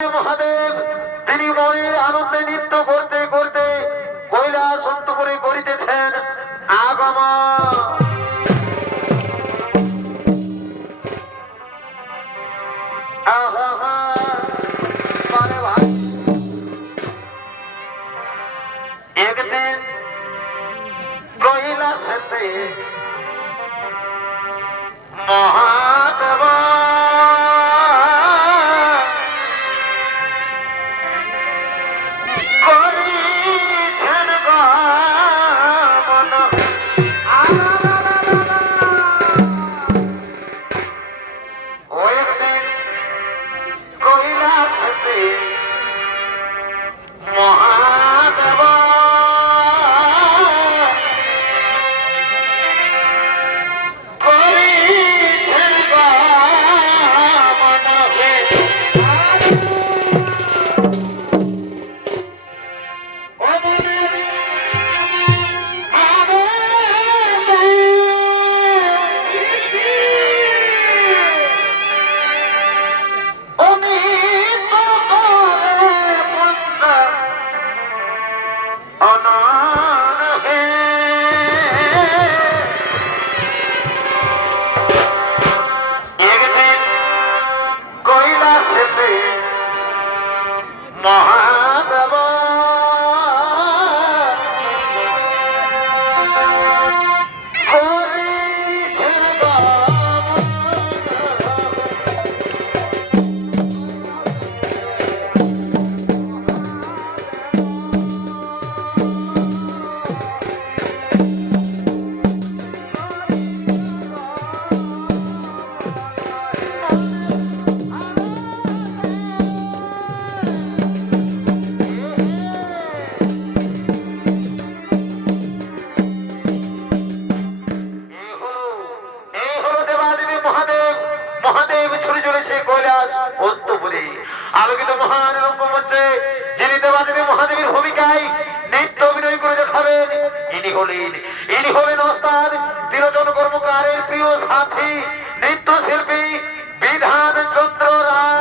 মহাদেব তিনি মনে আনন্দে নৃত্য করতে করতে কৈলাস অন্তপুরে করিতেছেন আগমন। একদিন কৈলাসেতে মহাদেব করিছেন গমন। একদিন কৈলাসেতে মহাদেব করিছেন গমন। মহাদেব করিছেন মহাদেব ছুটে চলেছে কৈলাস অন্তপুরে। আলোকিত মহান রঙ্গমঞ্চে যিনি দেবাদেবী মহাদেবের ভূমিকায় নৃত্য অভিনয় করে দেখাবেন ইনি হলেন ওস্তাদ ত্রিলোচন কর্মকারের প্রিয় সাথী নৃত্যশিল্পী বিধান চন্দ্র রায়।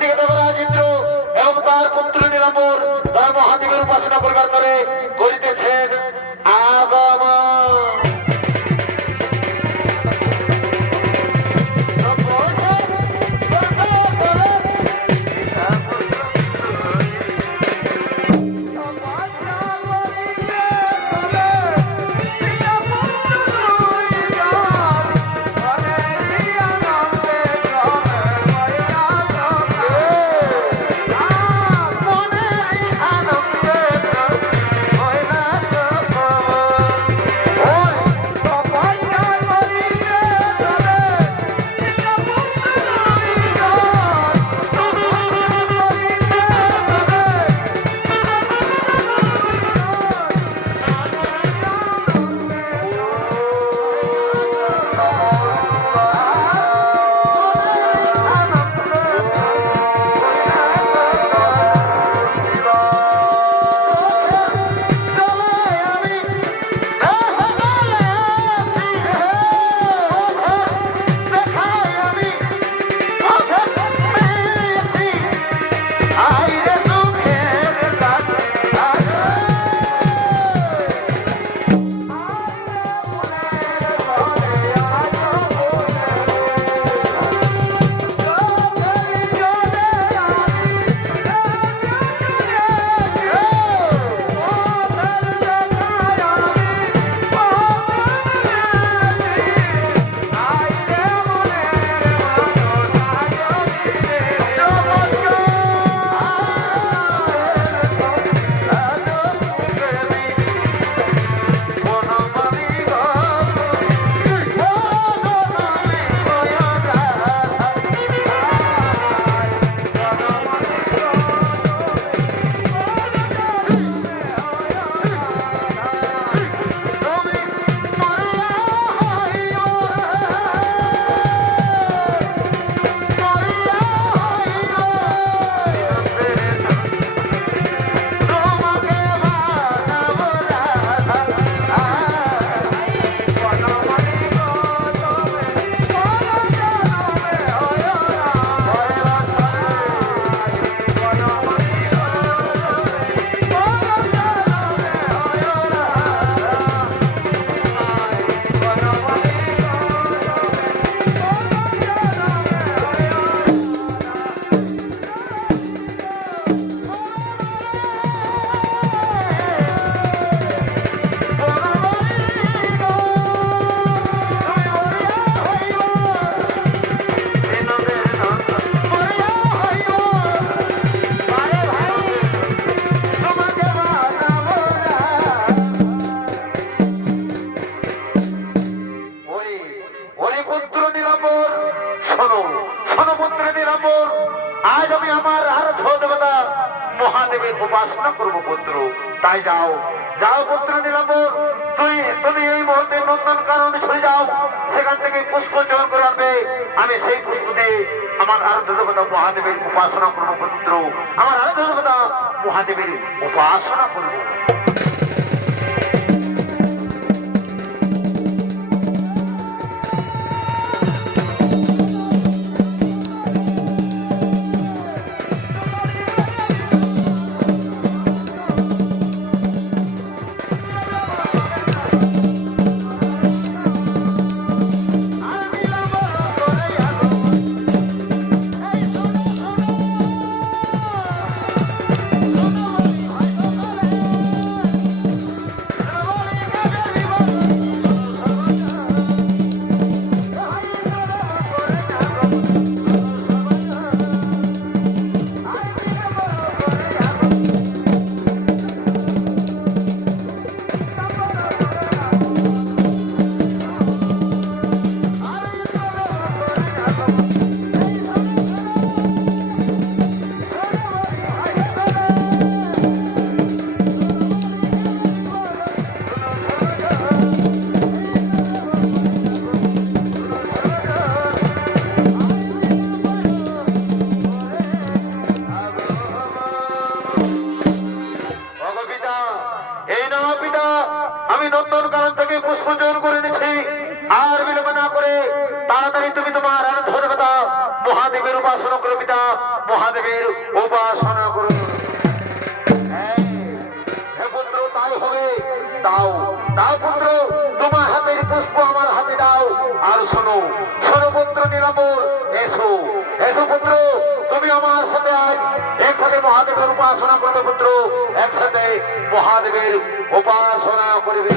এদিকে দেবরাজ ইন্দ্র এবং তার পুত্র নীলাম্বর তারা মহাদেবের উপাসনা করবার করে করিতেছেন আগমন। মহাদেবের উপাসনা করব পুত্র। তাই যাও যাও পুত্র নীলাম্বর, তুমি এই মুহূর্তে নন্দন কাননে চলে যাও, সেখান থেকে পুষ্প চয়ন করে আনবে। আমি সেই পুষ্প দিয়ে আমার আরাধ্য দেবতা মহাদেবের উপাসনা করব পুত্র, আমার আরাধ্য দেবতা মহাদেবের উপাসনা করব। মহাদেবের উপাসনা করো পিতা, মহাদেবের উপাসনা করো। হে পুত্র, তাই হবে। দাও দাও পুত্র, তোমার হাতের পুষ্প আমার হাতে দাও। আর শোনো শোনো পুত্র নীলাম্বর, এসো এসো পুত্র, তুমি আমার সাথে আজ একসাথে মহাদেবের উপাসনা করবে পুত্র, একসাথে মহাদেবের উপাসনা করবে।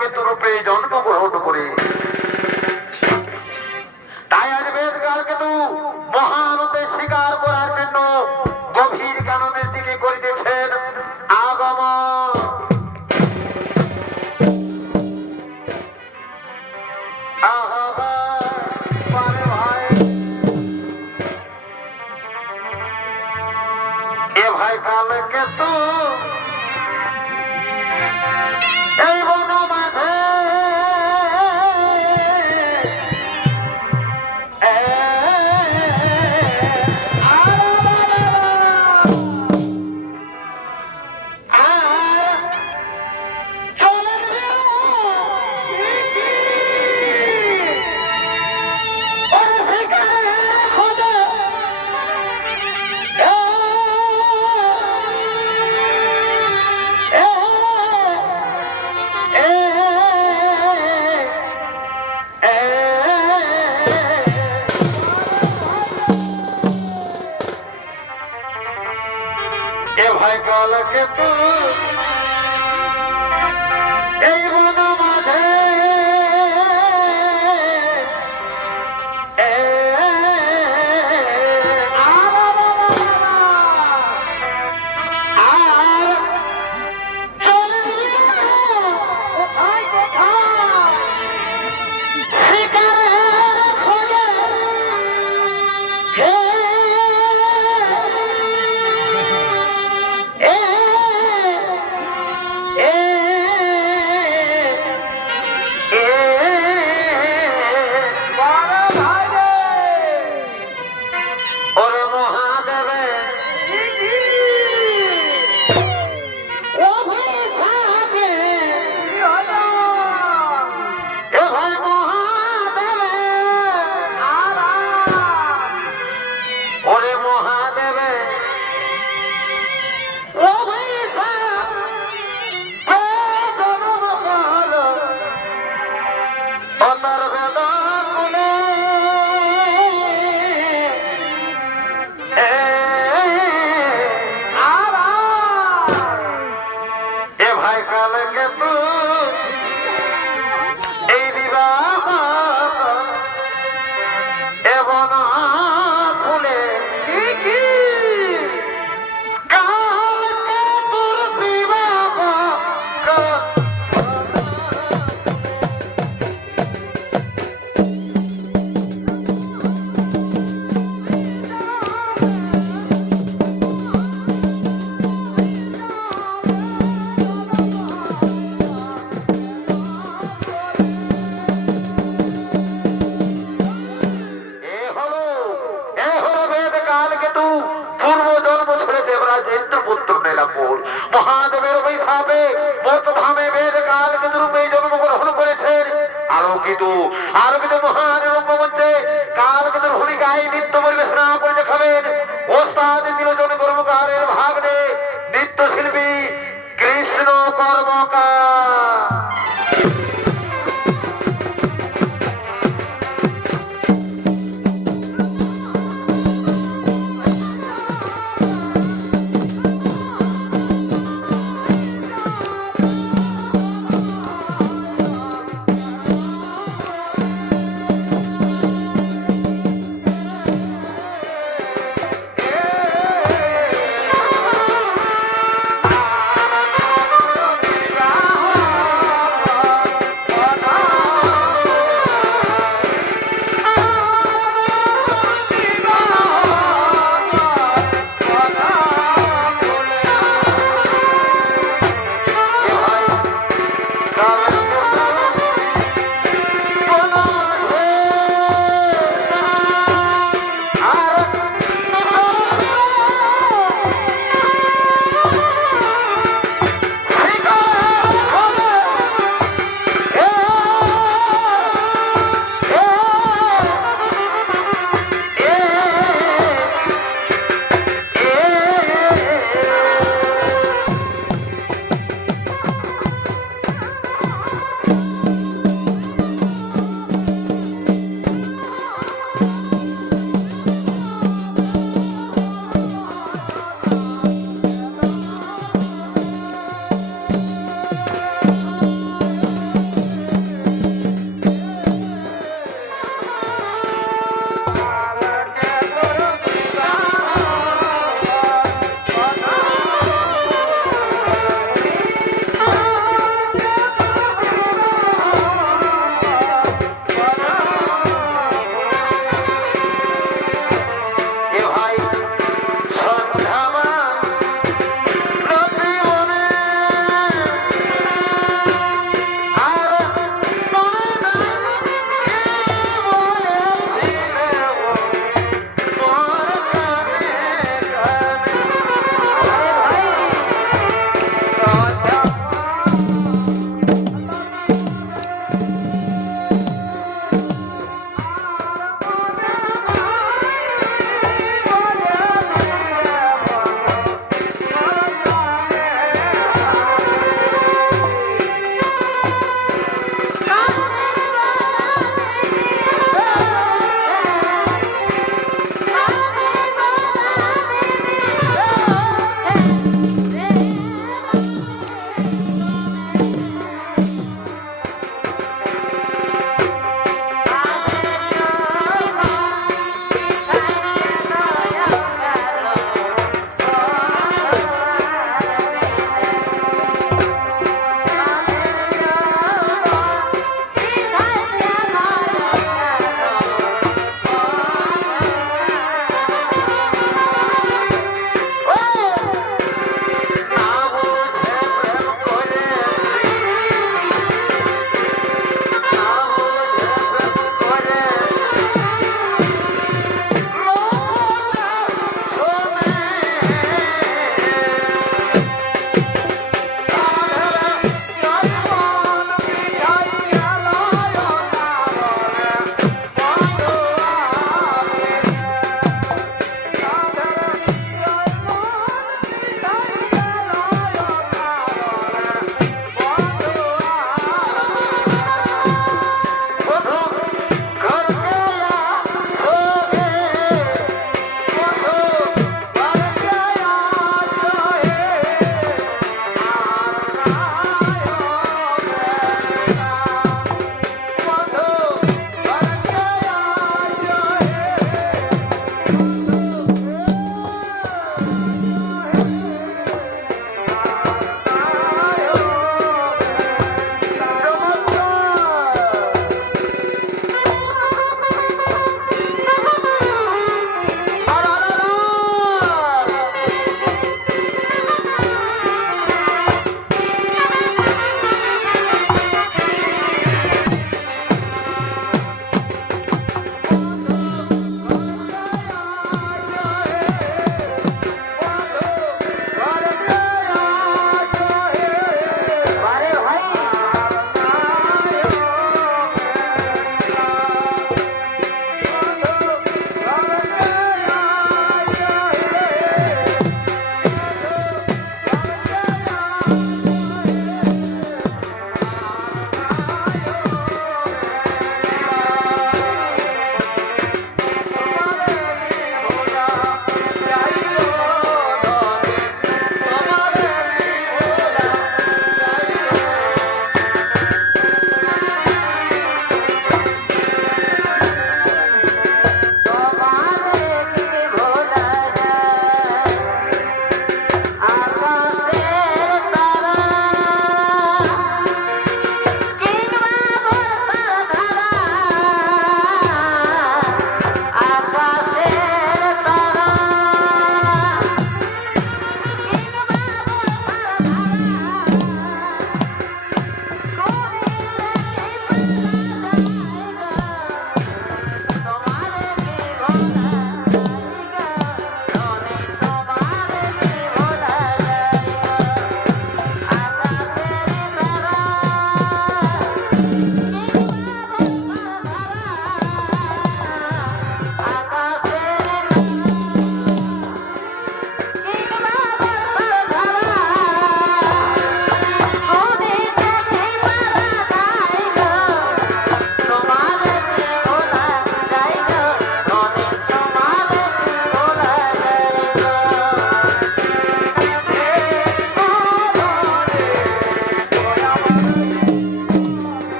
কেতু রূপে জন্মগ্রহণ করে। তাই আজ বেদ কালকেতু মহানতে স্বীকার করার জন্য গভীর কাননের দিকে করিতেছেন আগমন। আহা পারে ভাই, এ ভাই কালকে তো এই বন মাঝে ভাই কালকে তো এই বন মাঝে মহাদেবের অভিশাপে বর্তমানে বেদ কাল কিন্তু রূপে জন্মগ্রহণ করেছেন। আলোকিত মহান রঙ্গমঞ্চে কাল কিন্তু ভূমিকায় নৃত্য পরিবেশনা করে দেখাবেন ওস্তাদ নীলজন কর্মকারের ভাগ্নে নৃত্যশিল্পী কৃষ্ণ কর্মকার।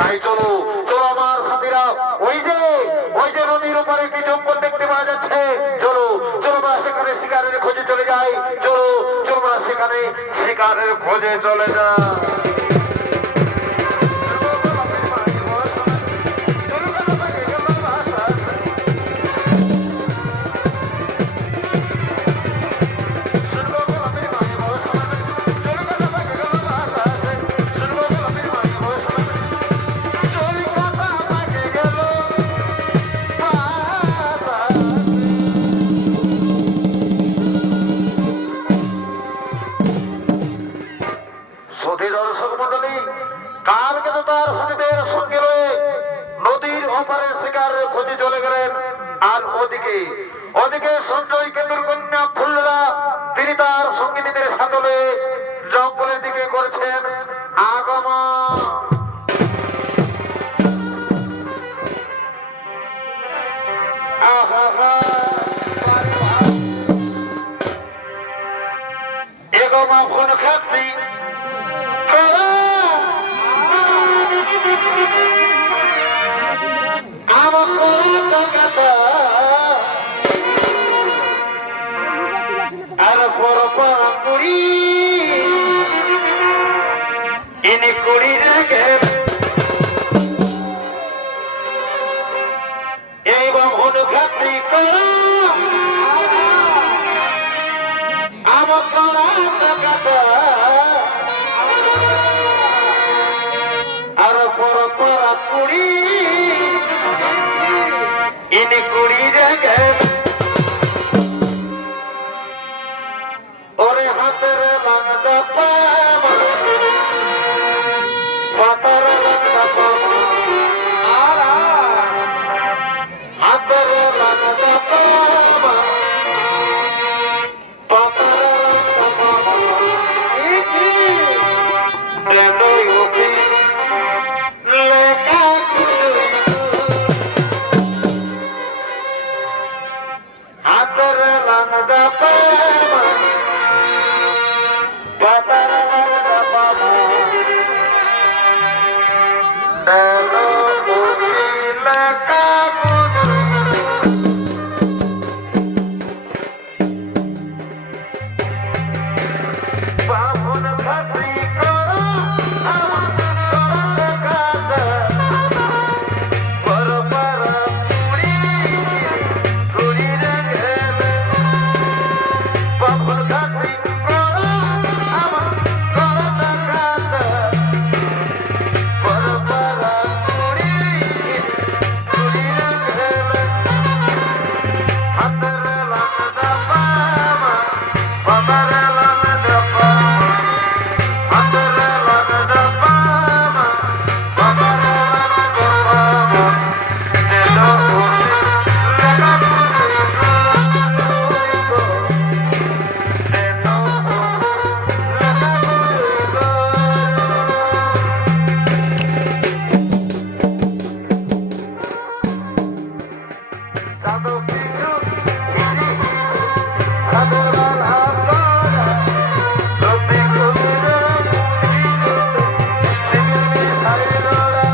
তাই চলো চলো আমার সাথীরা, ওই যে নদীর উপরে একটি জঙ্গল দেখতে পাওয়া যাচ্ছে, চলো চলো আমরা সেখানে শিকারের খোঁজে চলে যাই, চলো চলো আমরা সেখানে শিকারের খোঁজে চলে যাই। সুধী দর্শক মন্ডলী, কালকে তো তার সতীদের সঙ্গে রয়ে নদীর ওপারে শিকারের খোঁজে চলে গেলেন, আর ওদিকে সঞ্জয় কেতুর কন্যা ফুল্লরা তিনি তার সঙ্গিনীদের সাথে লয়ে জঙ্গলের দিকে করছেন আগমন। আহা এগমা ফোন খাতি আর বড় কুড়ি ইনি কুড়ি রেখে এই বাহন ঘাতি করা আমার করা টাকাটা আর বড় পড়া কুড়ি ইনি কুড়ি রেখে ওরে হাতের লাঞ্জা পামা পাতার লাঞ্জা পামা হাতের লাঞ্জা পামা পাতার লাঞ্জা পামা রেডই ওকে লেখা হাতের লাঞ্জা পামা পাতার লাঞ্জা পামা রেডই ওকে লেখা বাহন খাতি করো আমার কাছে বড় বড় কুড়ি কুড়ি রেখে বাহন খাতি করো আমার কাছে বড় বড় কুড়ি কুড়ি রেখে হাতের লাঞ্জা পামা বাবার লাঞ্জা পামা হাতের লাঞ্জা পামা বাবার লাঞ্জা পামা দেলো ওতে লেখা দেলো জাদু কিছু হিরি সাদের বালা পারা রবি কুমিরে সিমির সাইরোরা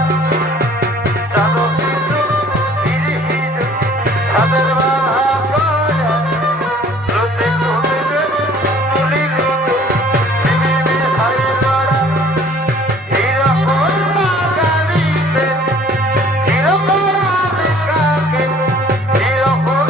জাদু কিছু হিরি সাদের বালা পারা রবি কুমিরে মুলিরে সিমির সাইরোরা হিরো কোলা গানিতে হিরো কোলা লেখাকে হিরো কোলা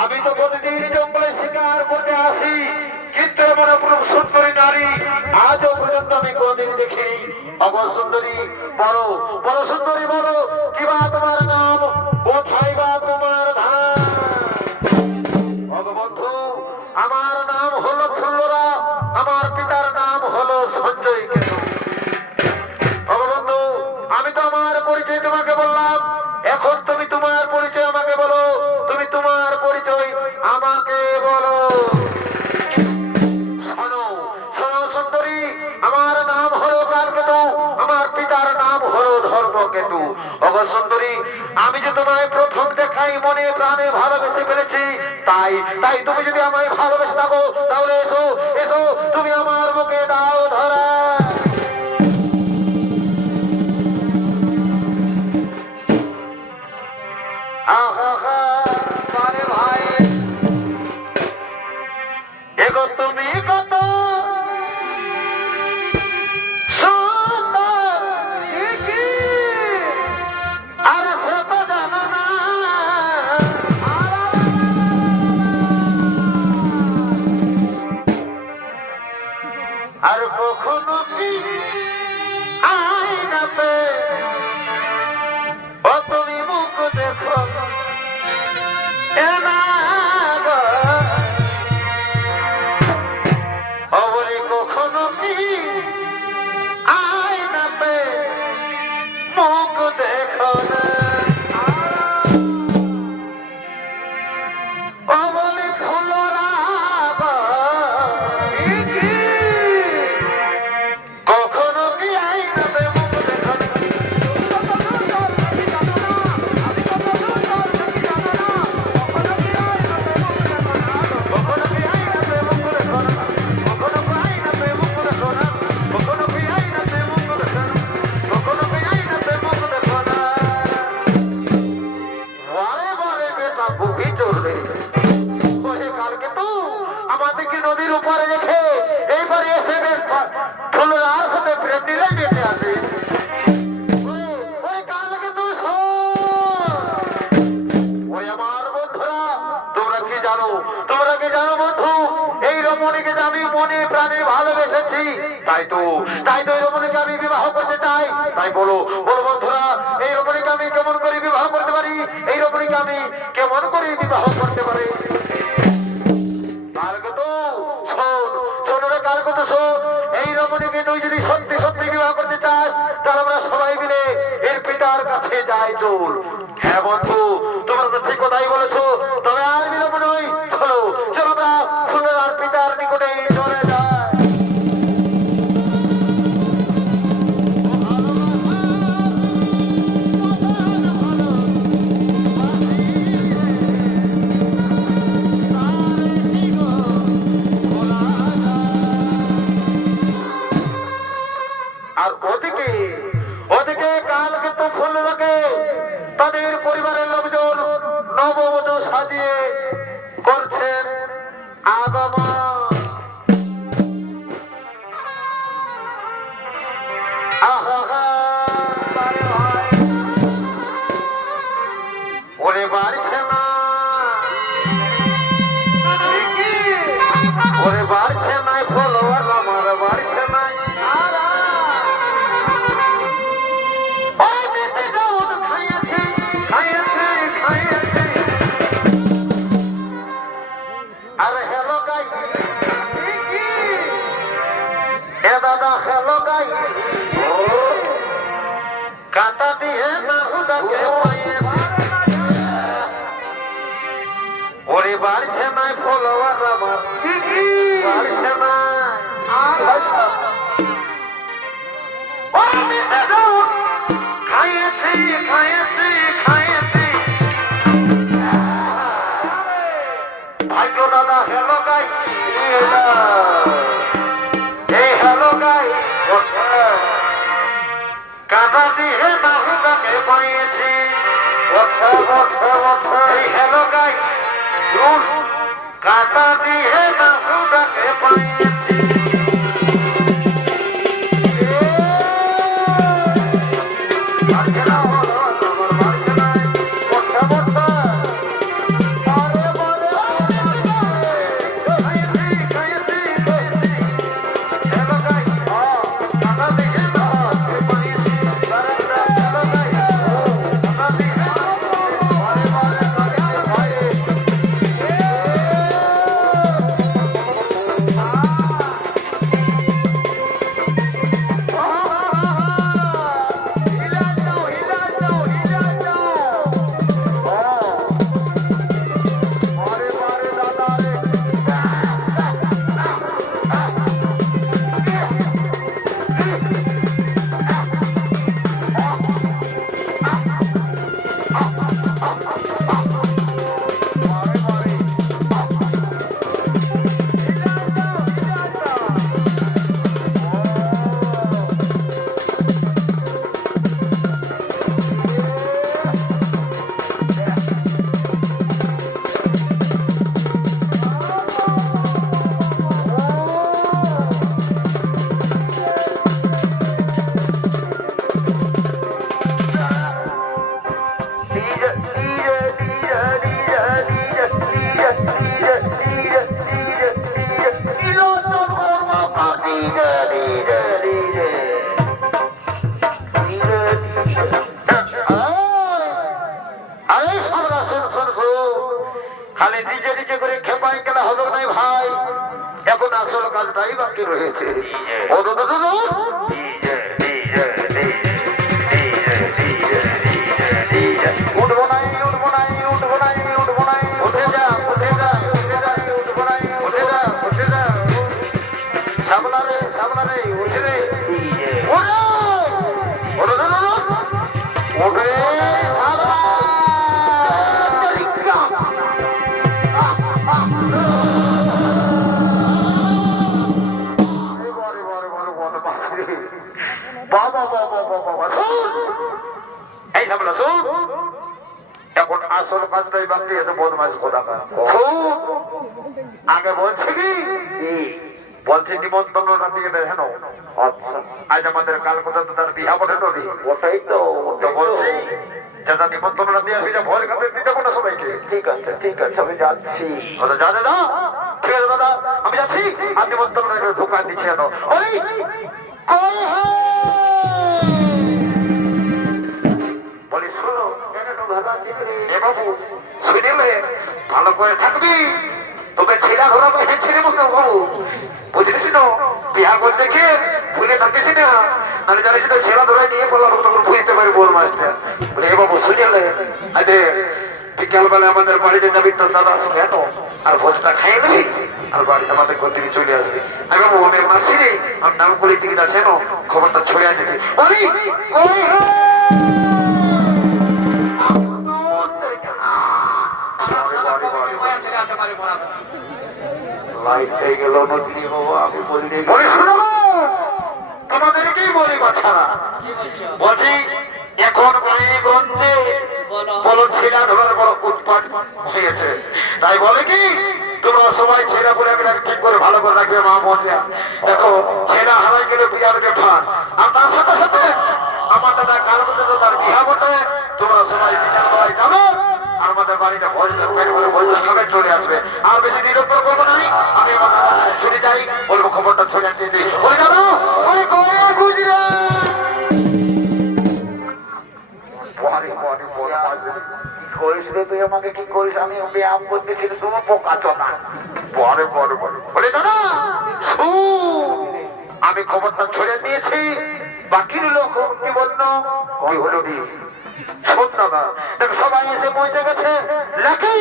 আমি তো প্রতিদিন জঙ্গলে শিকার করতে আসি, কিন্তু এমন অপরূপ সুন্দরী নারী আজও পর্যন্ত আমি কোনদিন দেখিনি। অগো সুন্দরী, বলো বলো সুন্দরী, বলো কি বা তোমার নাম, কোথায় বা তোমার ধাম? অগো বন্ধু, আমার নাম হলো ফুল্লরা, আমার পিতার নাম হলো সঞ্জয় কেতু। অগো বন্ধু, আমি তো আমার পরিচয় তোমাকে বললাম, এখন তুমি তোমার পরিচয় আমাকে বলো, তুমি তোমার পরিচয় আমাকে বলো। শোনো শোনো সুন্দরী, আমার নাম হলো কালকেতু, আমার পিতার নাম হলো ধর্মকেতু। অগো সুন্দরী, আমি যে তোমায় প্রথম দেখাই মনে প্রাণে ভালোবেসে ফেলেছি, তাই তাই তুমি যদি আমায় ভালোবেসে থাকো তাহলে এসো এসো, তুমি আমার বুকে দাও ধরা। আহা মানে ভাই, এগো তুমি কত সুন্দর, আর সে তো জানো না, আর কখনো কি আয়নাতে ও তুমি মুখ দেখো এ না গো, ও বলি কখনো কি আয়নাতে মুখ দেখো না, ও বলি ফুলরা গো, কখনো কি আয়নাতে মুখ দেখো না, কখনো কি আয়নাতে মুখ দেখো না, কখনো কি আয়নাতে মুখ দেখো না, কখনো কি আয়নাতে মুখ দেখো না, কখনো কি আয়নাতে মুখ দেখো না। বারে বারে বেটা বুকি চড়বে, ওরে কালকে তো আমাদেরকে নদীর উপরে রেখে এইবারে এসে বেশ ফুলরার সাথে প্রেম দিলে বেঁচে আছে। ওই কালকে তো ওই আমার বন্ধুরা, তোমরা কি জানো, তোমরা কি জানো বন্ধু, এই রমণীকে যে আমি মনে প্রাণে ভালোবেসেছি, তাই তো এই রমণীকে আমি বিবাহ করতে চাই। তাই বলো বলো বন্ধুরা, এই রমণীকে আমি কেমন করে বিবাহ করতে পারি, এই রমণীকে আমি কেমন করে বিবাহ করতে পারি? কালকেতু শোন, শোন রে কালকেতু শোন, এই রমণীকে তুই যদি সত্যি সত্যি বিবাহ করতে চাস, তাহলে আমরা সবাই মিলে এর পিতার কাছে যাই চল। হ্যাঁ বন্ধু, তোমরা তো ঠিক কথাই বলেছো, তবে আর বিলম্ব নয়, চলো চলো আমরা ফুলের পিতার নিকটে চলে যাই। আর ওদিকে ওদিকে কালকে তো ফুলরাকে তাদের পরিবারের লোকজন নববধূ সাজিয়ে করছেন আগমন। আহা বারে ভাই, ওরে বাড়ছে না, ওরে বাড়ছে নাই ফলোয়ার আমার বাড়ছে নাই, আর হ্যালো গাই এ দাদা হ্যালো গাই, কাটা দিয়ে নাহুদাকে পাইয়েছে, ওরে বাড়ছে নাই ফলোয়ার আমার বাড়ছে না, খাইয়েছি খাইয়েছি খাইয়েছি ভাগ্য দাদা হ্যালো গাই, এই হ্যালো গাই কাটা দিয়ে নাহুদাকে পাইয়েছি, এই হ্যালো গাই কাটা দিয়ে নাহুদাকে পাইয়েছি। আরে বলে ছেড়ে খেপাই গেলে হবে নাই ভাই, এখন আসল কাজটাই বাকি রয়েছে। ও দো দো দো দো। উঠবো নাই, উঠবো নাই, উঠবো নাই, উঠবো নাই, উঠে যা, উঠে যা, উঠে যা, উঠবো নাই, উঠে যা, উঠে যা। সাবলা রে, সাবলা রে, উঠে রে, ওরে, ওরে, ওরে, ওরে, ওরে, সাবলা। বাবা বাবা বাবা বাবা, এই সাবলা শুন, এখন আসল কাজটাই বাকি আছে। বদমাস কোথাকার, আগে বলছি কি বলছি নিমন্ত্রণটা দিয়ে দেয়। হেন আচ্ছা আজ আমাদের কালকাতা তো তার বিহা বটে নদী, ওটাই তো তো বলছি যারা নিমন্ত্রণটা দিয়ে আসবি যা ভয় কাপড় দিতে কোনো সবাইকে। ঠিক আছে আমি যাচ্ছি। যা যা যা, ঠিক আছে দাদা, আমি যাচ্ছি। আর নিমন্ত্রণটা ঢোকা দিচ্ছি। এত ওই কই হে? বলি শোনো এ বাবু, শুনিলে ভালো করে থাকবি, তবে ছেলে ঘোরা বাইরে ছেড়ে মতো বাবু, বুঝলিস না? বিহার করতে গিয়ে ভুলে থাকিস না, মানে জানিস না ছেলা ধরে নিয়ে বললাম তখন বুঝতে পারি বোর মাছটা। বলে এ বাবু শুনিলে আরে বিকালবেলা আমাদের বাড়িতে যাবি তোর দাদার সঙ্গে, এত আর ভোজটা খাইয়ে নেবি আর বাড়িতে আমাদের ঘর থেকে চলে আসবি। আমি বাবু আমি মাসি রে, আমার নাম করে টিকিট আছে না, খবরটা ছড়িয়ে দিবি। বলি কই হে? লাইট হয়ে গেল নদী বাবা, আমি বললি বলি শুনো তোমাদেরকেই বলি বাছারা, বলছি এখন গঞ্জে বলো ছেলা ধরার বড় উৎপাদ হয়েছে। তাই বলে কি তোমরা সবাই ছেলা বলে ঠিক করে ভালো করে রাখবে। মা বোনরা দেখো, ছেলা হারাই গেলে বিয়ার বেঠান, আর তার সাথে সাথে আমার দাদা কালকাতা তো তার বিহা বটে। তোমরা সবাই বিকাল বেলায় যাবে আর আমাদের বাড়িতে ভোজটা সবাই চলে আসবে। আর বেশি নিরূপণ করবো নাই, আমি আমার দাদার কাছে ছুটে যাই, বলবো খবরটা ছড়িয়ে দিয়ে দিই। ওই দাদা ওই করে বুঝলে করিস রে তুই আমাকে কি করিস? আমি ব্যায়াম করতেছি, তুমি পোকাচ্ছ না। বলে বলে বলে বলে দাদা শুন, আমি খবরটা ছড়িয়ে দিয়েছি, বাকির লোক কি বললো কি হলো নি? শোন দাদা, দেখো সবাই এসে পৌঁছে গেছে। লাকি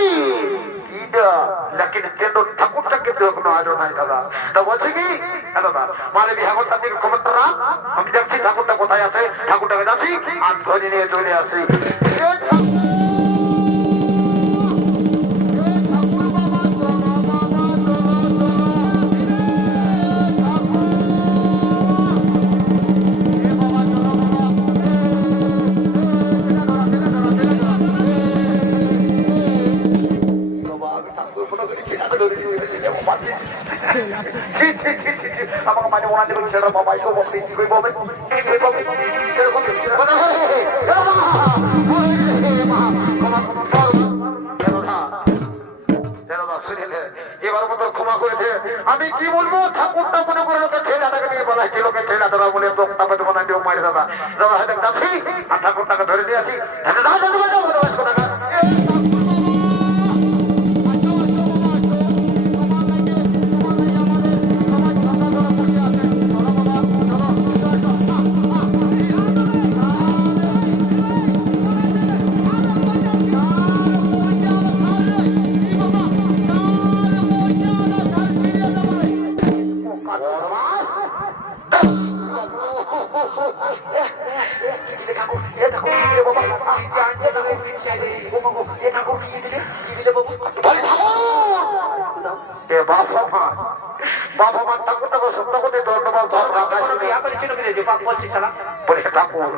লাকিন কেন ঠাকুরটা কিন্তু এখনো আজও নাই দাদা। তা বলছে কি দাদা মানে বিহাগরটা থেকে খবরটা রাখ, আমি দেখছি ঠাকুরটা কোথায় আছে, ঠাকুরটাকে যাচ্ছি আর ধরে নিয়ে চলে আসি। আমাকে মানে ওনা দেবে ছেলে বাবা কেউ বলবে কি বলবে এবার মতো ক্ষমা করে দে। আমি কি বলবো, ঠাকুরটা মনে করে লোকের ছেলেটাকে নিয়ে বলা হয়েছে, লোকের ছেলে ধরা বলে দোকটা পেতে বানাই দেবো মারি দাদা। দাদা হয়তো যাচ্ছি আর ঠাকুরটাকে ধরে দিয়ে আসি। বাবা ঠাকুরটাকে সত্য করে ধন্যবাদ বলে ঠাকুর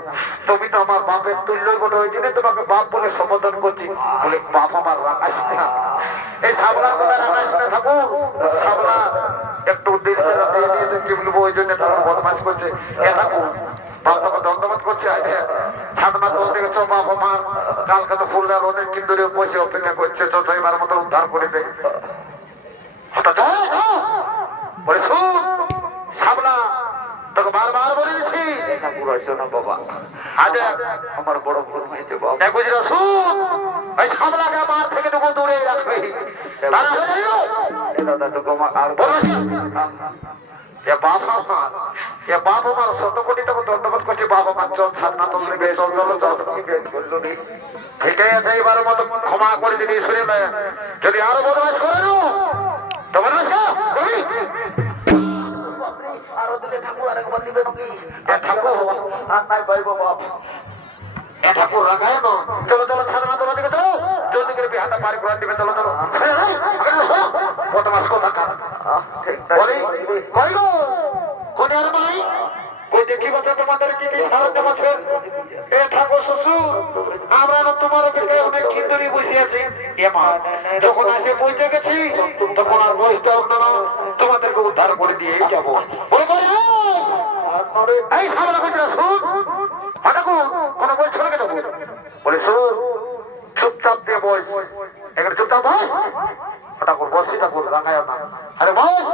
তুমি তো আমার বাপের তুল্যই বটে, ওই জন্য তোমাকে বাপ বলে সম্বোধন করছি। বলে বাপ আমার রাখাইস না, এই সাবলার কথা রাখাইস না ঠাকুর। সাবলা একটু দিয়েছে কি বলবো, ওই জন্য ঠাকুর বদমাস করছে। এ ঠাকুর বাপ তোকে ধন্যবাদ করছে। ছাদনা তো দেখেছ বাপ আমার কালকে তো ফুলদার অনেক কিন্তু বসে অপেক্ষা করছে, তো এবার মতো উদ্ধার করে দেয়। হঠাৎ বলে শুন সাবলা, তোকে বারবার বলে দিচ্ছি বাবা আজ আমার বড় ভুল হয়েছে বাবা। শুন ওই সাবলাকে আমার থেকে তোকে দূরে রাখবে। তারা হয়ে যাইও দাদা তো আর এ বাপ আমার এ বাপ আমার শত কোটি তোকে দণ্ডবোধ করছি বাপ আমার চল ছাড়না তোর নেবে চল চল চল করলো নি ঠিকই আছে এবার মতো ক্ষমা করে দিবি শুনে যদি আরো বদমাশ করে নো তোমার আরো দিলে ঠাকুর আরেকবার দিবে নাকি ঠাকুর আর নাই পাইবো বাপ এ ঠাকুর রাখায় না চলো চলো ছাড়না তোলা দিকে চলো জলদি করে বিহাটা পার করে দিবে চলো চলো বদমাশ কথা কার বলি কই গো কোন আর মাই কই দেখি কথা তোমাদের কি কি সারাতে আছে এ ঠাকুর শ্বশুর আমরা না তোমার অপেক্ষায় অনেক খিন্দুরি বসে আছি এ মা যখন আসে পৌঁছে গেছি তখন আর বয়স দাও না তোমাদেরকে উদ্ধার করে দিয়েই যাবো বলে কই এই সামনে কই শুন ঠাকুর কোন বলছো না কেন বলে শুন চুপচাপ দিয়ে বস এখানে চুপচাপ বস ঠাকুর বসি ঠাকুর রাখায় না আরে বস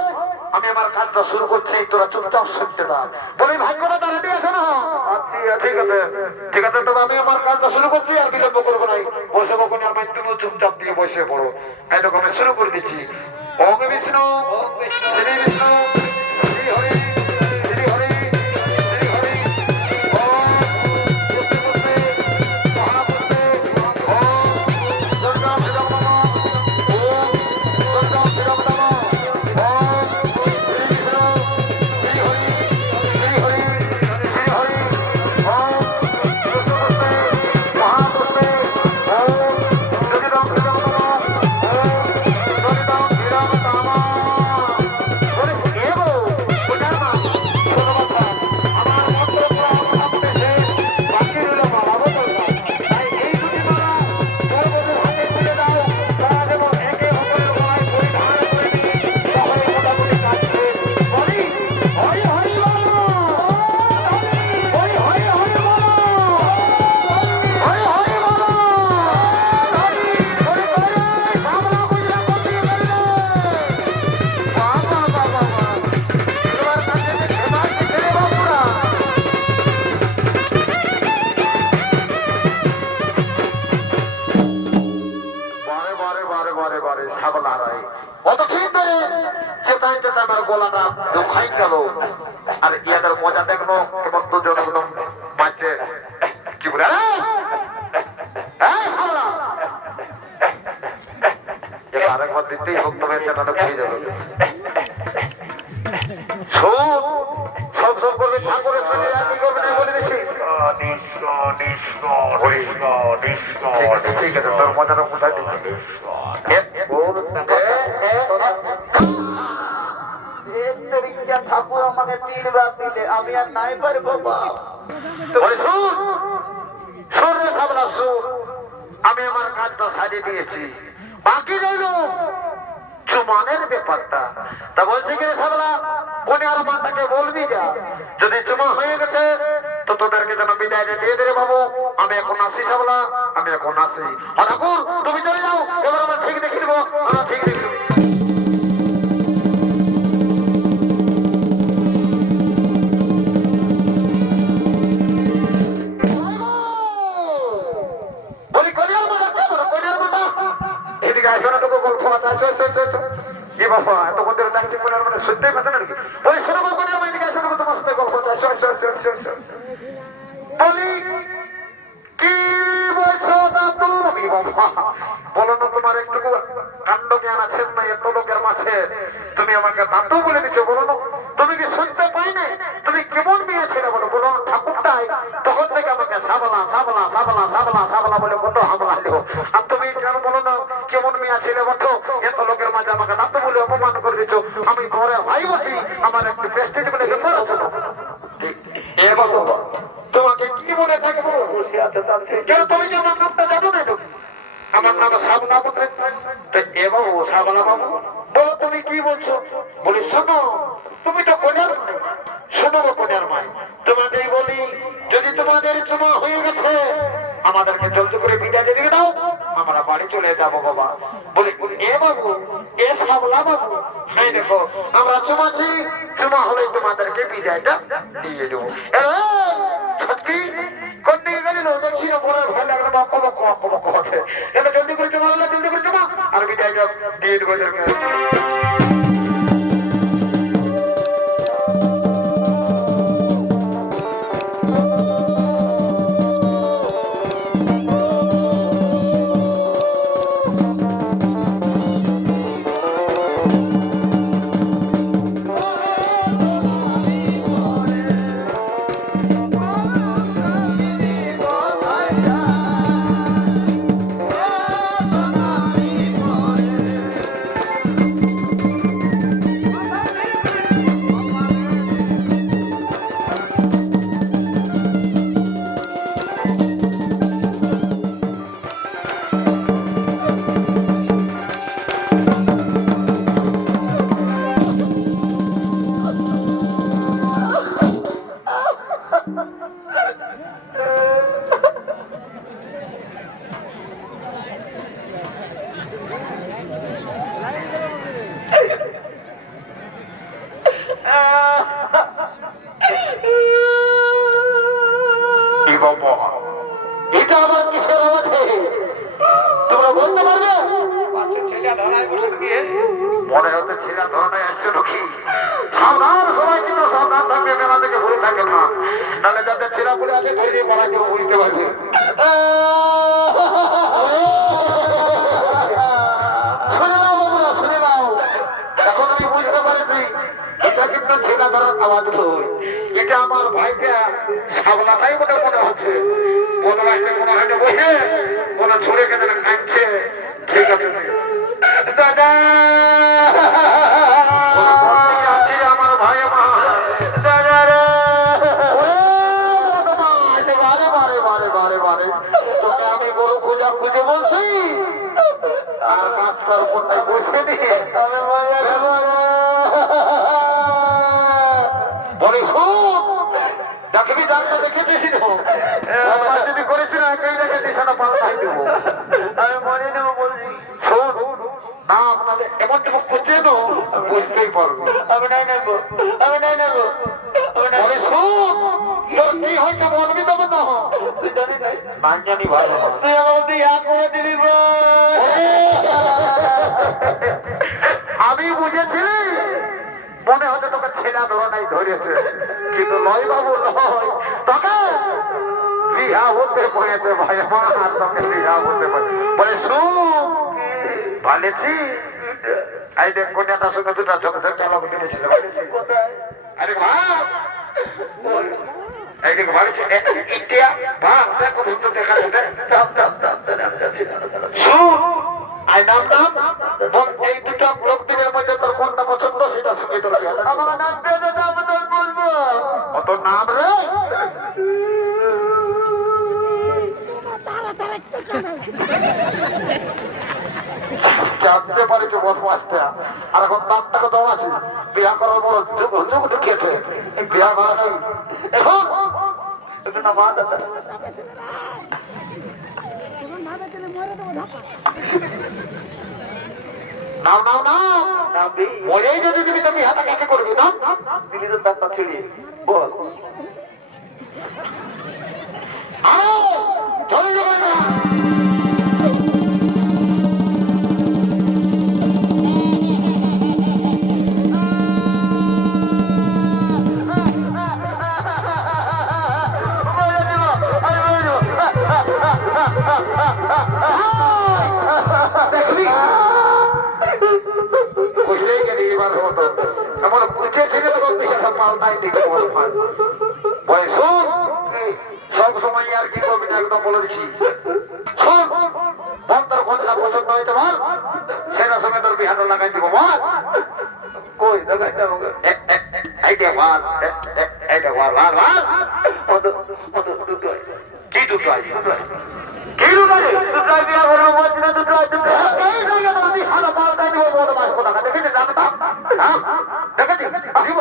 আমি আমার কাজটা শুরু করছি তোরা চুপচাপ শুনতে না বলে ভাগ্যটা তারা দিয়ে আসে না ঠিক আছে ঠিক আছে তবে আমি আমার কাজটা শুরু করছি আর বিলম্ব করবো নাই বসে কখনই আমার তুমি চুপচাপ দিয়ে বসে পড়ো এরকম আমি শুরু করে দিচ্ছি ওম বিষ্ণু শ্রী বিষ্ণু শ্রী হরি শ্রী হরি শ্রী হরি ওম পুষ্পে মহাপুষ্পে ওম দুর্গা বিরম নমঃ ওম দুর্গা বিরম নমঃ ওম শ্রী বিষ্ণু শ্রী হরি শ্রী হরি শ্রী হরি ওম পুষ্পে মহাপুষ্পে ওম দুর্গা বিরম নমঃ ওম দুর্গা বিরম নমঃ বলে এগো ওটার মা ছোট বাচ্চা আমার মন্ত্র পুরো মোটামুটি শেষ বাকি রইল মালা বোতল তাই এই দুটি মালা তোর বধূর হাতে তুলে দাও তারা যেন একে অপরের গলায় পরিধান করে নিয়ে তাহলে মোটামুটি কাজ শেষ বলি হরি হরি বল হরি হরি হরি বল হরি হরি বল হরি হরি সামনা বুঝলা বসিয়ে গেলে বাবা বাবা তোমার কাছে যে ক্ষমা ছেড়ে বাবুরা বারে বারে বারে বারে বারে সাবলা রায় অতক্ষণ ধরে চেতাই চেতাই আমার গলাটা দুখাই গেল আর ইয়াদের মজা দেখলো কেমন দুজন একদম বাচ্চে কি বলে সাবলা এবার আরেকবার দিতেই বক্তব্য চেটাটা খুঁজে যাবে সব সব করবে ঠাকুরের সঙ্গে আর কি করবে না বলে দিচ্ছি ঠিক আছে তোর মজাটা কোথায় দিচ্ছি ঠাকুর আমাকে 3 বার দিলে আমি আর নাই পারবো বাপ আমি আমার কাজটা সাজিয়ে দিয়েছি বাকি রইল চুমানের ব্যাপারটা তা বলছি কি সাবলা কোনে আর মাতাকে বলবি যা যদি চুমা হয়ে গেছে তো তোদেরকে যেন বিদায় দিয়ে দে বাবু আমি এখন আসি সাবলা আমি এখন আসি ঠাকুর তুমি চলে যাও এবার আমরা ঠিক দেখে নেবো আমরা ঠিক দেখে বলি কোনিয়ার মাথা এদিকে আসো না তোকে গল্প আছে আসো আসো আসো আসো এ বাবা এতক্ষণ ধরে ডাকছি কোনিয়ার মানে শুনতেই পাচ্ছে না নাকি বলি শোনো গো কোনিয়ার মাথা এদিকে আসো না তোমার সাথে গল্প আছে আসো আসো আসো আসো আসো বলি কি বলছো দাদু এ বাবা বলো না তোমার একটু কাণ্ড জ্ঞান আছে না এত লোকের মাঝে তুমি আমাকে দাদু বলে দিচ্ছ বলো না তুমি কি শুনতে পাই না তুমি কেমন মেয়ে ছেলে বলো বলো ঠাকুরটাই তখন থেকে আমাকে সাবলা সাবলা সাবলা সাবলা সাবলা বলে কত হামলা দিও আর তুমি কেন বলো না কেমন মেয়ে ছেলে বলো এত লোকের মাঝে আমাকে দাদু বলে অপমান করে দিচ্ছ আমি ঘরে ভাই বলছি আমার একটু প্রেস্টিজ বলে ব্যাপার আছে না এ বাবা তোমাকে কি মনে থাকে বলো কেন তুমি কি আমার নামটা জানো না আমার নাম সাবলা বলে তো এ বাবু সাবলা বাবু বলো তুমি কি বলছো বলি শোনো তুমি তো কোনের শোনো গো কোনের মাই তোমাকেই বলি যদি তোমাদের চুমা হয়ে গেছে আমাদেরকে জলদি করে বিদায় দিয়ে দাও আমরা বাড়ি চলে যাবো বাবা বলি এ বাবু এ সাবলা বাবু হ্যাঁ দেখো আমরা চুমাছি চুমা হলে তোমাদেরকে বিদায়টা দিয়ে দেবো ছটকি কোন দিকে গেলি দেখছি না বড় ভয় লাগলো বক বক বক বক হচ্ছে এটা জলদি করে জমা হলো জলদি করে জমা আর বিদায়টা দিয়ে দেবো এদেরকে। কি বাবা, এটা আমার কিসের আছে তোমরা বলতে পারবে? মনে হচ্ছে ছেলে ধরনের আসছে নাকি? সাবধান, সবাই কিন্তু সাবধান থাকবে, মেলা থেকে ভুল থাকেন না, নাহলে যাদের ছেলে বলে আছে ধৈর্য পারা কেউ বুঝতে পারবে। শুনে নাও বাবুরা, শুনে নাও, এখন আমি বুঝতে পারছি এটা কিন্তু ছেলে ধরার আওয়াজ নয়, এটা আমার ভাইটা সাবলাটাই মনে মনে হচ্ছে। মনে রাখতে মনে হয় বসে মনে ছড়ে কেটে কাঁদছে। ঠিক আছে দাদা, আছে আমার ভাই, আমার দাদা রে, বারে বারে বারে বারে বারে তোকে আমি বড় খোঁজা খুঁজে বলছি, আর গাছটার উপরটাই বসে দিয়ে বলে ডাকবি, ডাক্তার দেখেছিস যদি করেছি না একাই দেখে দিশাটা পাল্টাই দেবো, আমি মনে নেবো বলছি। শোন না, আপনাদের এমন টুকু খুঁজে তো বুঝতেই পারবো। আমি নাই নেবো, আমি নাই নেবো। বলে শোন, তোর কি হয়েছে বলবি তবে তো। না জানি ভালো, তুই আমাকে এক করে দিবি। আমি বুঝেছি মনে হচ্ছে তোকে ছেড়া ধরনাই ধরেছে, কিন্তু লয় বাবু লয়, তোকে বিহা হতে পড়েছে ভাই আমার, আর তোকে বিহা হতে পারে। বলে শুন বলেছি, এই দেখ কন্যাটার সঙ্গে দুটা ছোট ছোট চালাক কিনেছিল বলেছি। আরে ভাব এই দেখ বাড়িছে ইন্ডিয়া ভাব, দেখো তো দেখা যাবে। শুন আই নাম নাম বল, এই দুটো লোক দিনের মধ্যে তোর কোনটা পছন্দ সেটা সঙ্গে তোর বিয়ে। আমার নাম দিয়ে দে, নাম তোর বলবো। অত নাম রে জানতে পারিস বদমাসটা, আর এখন নামটাকে দম আছে, বিয়া করার বড় যুগ যুগ ঢুকিয়েছে, বিয়া করা নেই। একটু না মা দাদা নাও নাও নাও, মরেই যদি দিবি তো বিহাটা কাকে করবি না? দিলি তো তার ছিড়ি বল। আরে চলে যাবে না, দেখবি বুঝলেই গেলি এবার হতো এমন কুচে ছেড়ে তখন বিষয়টা পাল্টাই দিকে বলে শোন, সব সময় আর কি করবি না, একদম বলে দিচ্ছি। শোন বল, তোর কোনটা পছন্দ হয়েছে বল, সেটা সঙ্গে তোর বিহাটা লাগাই দিব। বল কই লাগাই দেবো, এইটা বল, এইটা বল, বল বল কি দুটো আছে, কি দুটো আছে, দুটো বিয়া করবো বলছি না, দুটো দুটো এই জায়গা তো তুই সাদা পাল্টাই দিব। বল মাস কোথা দেখেছি জানতাম, দেখেছি দিব।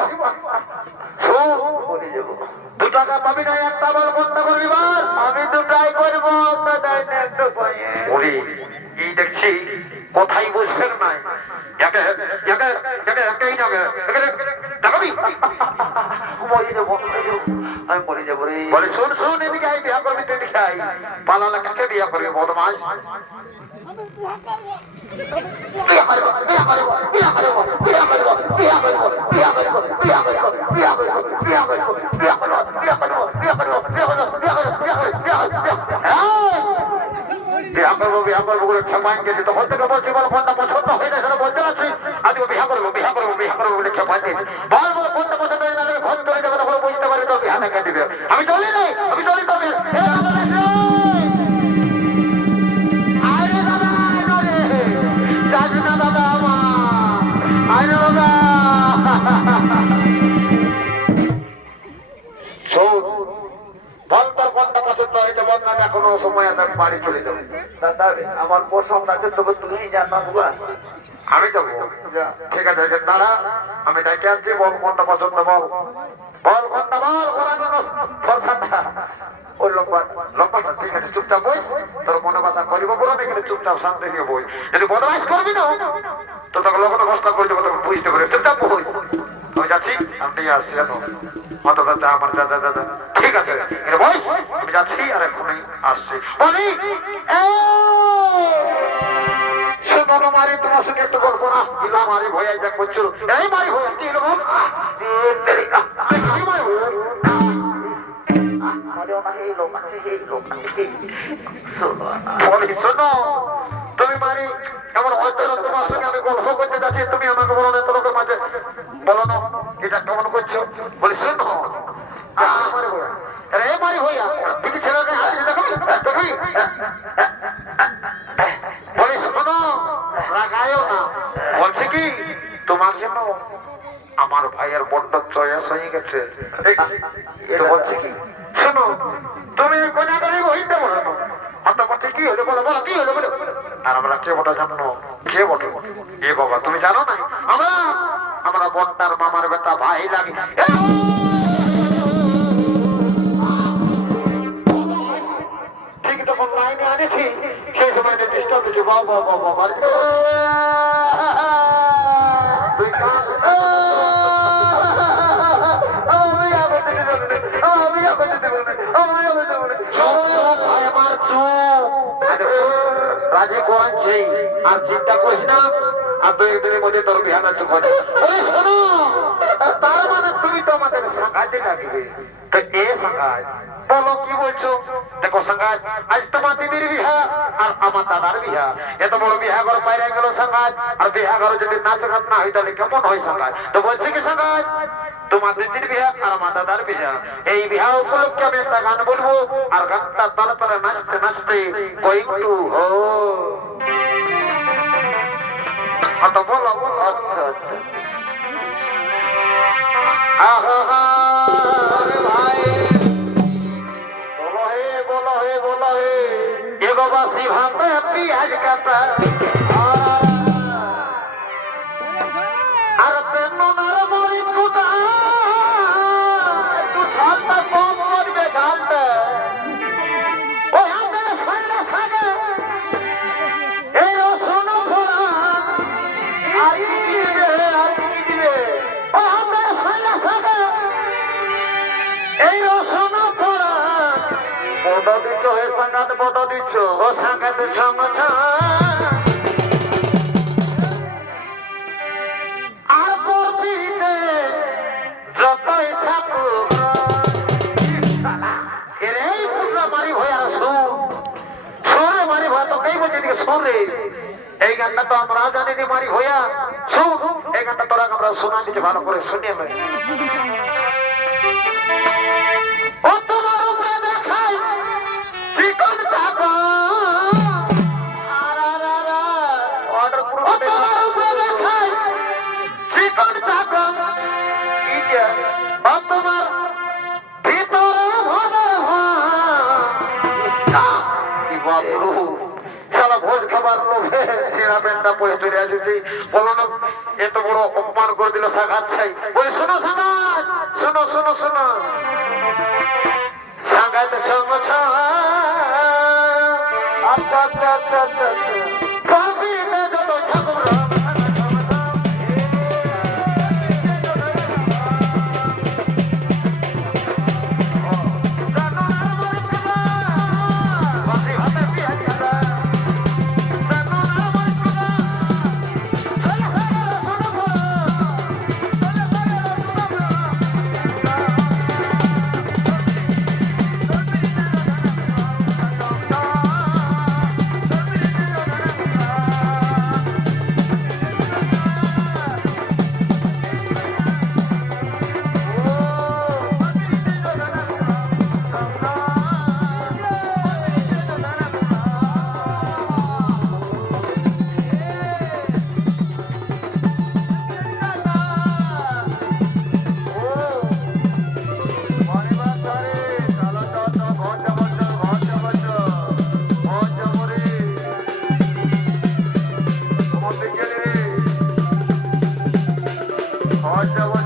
শোন দু টাকা পাবি না, একটা বল কোনটা করবি বল। আমি দুটাই করবো, এই দেখছি কোথায় বুঝবেন নাই, বলে শুন শুন এদিকে আই, বিয়া করবি তো এদিকে আই, পালালে কাকে বিয়া করবি বদমাস। বিয়া করব বিয়া করব বিয়া করব বিয়া করব বিয়া করব বিয়া করব বিয়া করব বিয়া করব বিয়া করব বিয়া করব বিয়া করব বিয়া করব বিয়া করব বিয়া করব বিয়া করব বিয়া করব বলে ক্ষমাই গেছি তখন থেকে বলছি বল কোনটা পছন্দ হয়ে গেছে বলতে পারছি আজকে বিয়া করব বিয়া করব বিয়া করব বলে ক্ষমা দিয়েছি বল বল কোনটা পছন্দ হয়ে গেলে ফোন করে যাবে তখন বুঝতে পারি তো বিয়া দেখে দিবে আমি চলি রে আমি চলি তবে আরে দাদা আরে যাস না দাদা আমার আরে দাদা শোন বল তোর কোনটা পছন্দ হয়েছে বল না এখনো সময় আছে আমি বাড়ি চলে যাবো দাদা আমার পছন্দ আছে তবে তুমি জানা বুয়া আমি যাবো ঠিক আছে দাঁড়া আমি ডেকে আনছি বল কোনটা পছন্দ বল বল কোনটা বল ওরা জন্য ফলসাটা ওই লম্বাটা ঠিক আছে চুপচাপ বস তোর মনে বাসা করিব পুরো এখানে চুপচাপ শান্তি দিয়ে বই যদি বদমাইশ করবি না তো তোকে লোক কষ্ট করে দেবো তখন বুঝতে পারে চুপচাপ বস আমি যাচ্ছি আপনি আসছি কেন মতো দাদা আমার দাদা দাদা ঠিক আছে এটা বস আমি যাচ্ছি আর এখনই আসছি বলি শোনো না মারি তোমার সঙ্গে একটু গল্প না ইলা মারি ভয় যা করছিল এই মারি ভয় কি হলো বল কি মারি ভয় বলি শোনো তুমি মারি এমন হয়তো তোমার সঙ্গে আমি গল্প করতে যাচ্ছি তুমি আমাকে বলো না তোর মাঝে বলো না এটা কেমন করছো বলি শোনো মারি ভয় আরে মারি ভয় বিধি ছেলেকে হাতে দেখো তুমি বলি শোনো রাগায়ও না বলছি কি তোমার জন্য আমার ভাইয়ের বড্ড চয়েস হয়ে গেছে এটা বলছি কি শোনো তুমি কোনাগারি বইতে বলো না অত বলছে কি হলো বলো বলো কি হলো বলো আর আমরা কে বটা জানো কে বটে এ বাবা তুমি জানো না আমরা আমরা বট্টার মামার বেটা ভাই লাগে ঠিক তখন লাইনে আনেছি সেই সময় ডিস্টার্ব হচ্ছে বাবা বাবা বাবা তুই কান রাজি করাচ্ছে আর চিন্তা করিস না আর দুই একদিনের মধ্যে তোর বিহানা চুপ হবে শোনো তার মানে তুমি তো আমাদের সাংঘাতে ডাকবে তো এ সাংঘাত বলো কি বলছো দেখো সাংঘাত আজ তোমার দিদির বিহা আর আমার দাদার বিহা এত বড় বিহা ঘর বাইরে গেল সাংঘাত আর বিহা ঘর যদি নাচ গান না হয় তাহলে কেমন হয় সাংঘাত তো বলছি কি সাংঘাত তোমার দিদির বিহা আর আমার দাদার বিহা এই বিহা উপলক্ষে আমি একটা গান বলবো আর গানটা তালে তালে নাচতে নাচতে কয়েকটু হো বলো বলো আচ্ছা আচ্ছা আহা ভাই বলো হে এগো বাসি ভাতে পিয়াজ কাটা আর তেমন আর মরিচ কুটা একটু ঝালটা কম করবে ঝালটা ওই হাতে সাইলে থাকে এই রসুন ফোড়া আর কি দিবে ওই হাতে সাইলে থাকে এই রসুন ফোড়া বদা দিচ্ছ হে সাঙ্গাতে বদা দিচ্ছ ও সাঙ্গাতে ছঙ্গ আর পরপিতে যতই থাকুক এর এই পুরা মারি ভয়া সুরে মারি ভয়া তো কেই বলছে দিকে সুরে এই গানটা তো আমরা জানি যে মারি ভয়া শুন এই গানটা তোরা আমরা শোনা দিচ্ছি ভালো করে শুনে ও তোমার উপরে দেখাই চিকন চাপা অর্ডার পুরো তোমার উপরে দেখাই চিকন চাপা ও তোমার ভিতরে ভদের কি বাবু সারা ভোজ খাবার লোভে ছেঁড়া প্যান্টটা পরে চলে আসেছি বলো না এত বড় অপমান করে দিল সাঘাত চাই বলি শোনো সাঘাত শোনো শোনো শোনো সাঘাত ছঙ্গ আচ্ছা আচ্ছা আচ্ছা আচ্ছা পাপিতে যত ঠাকুর ভদ্র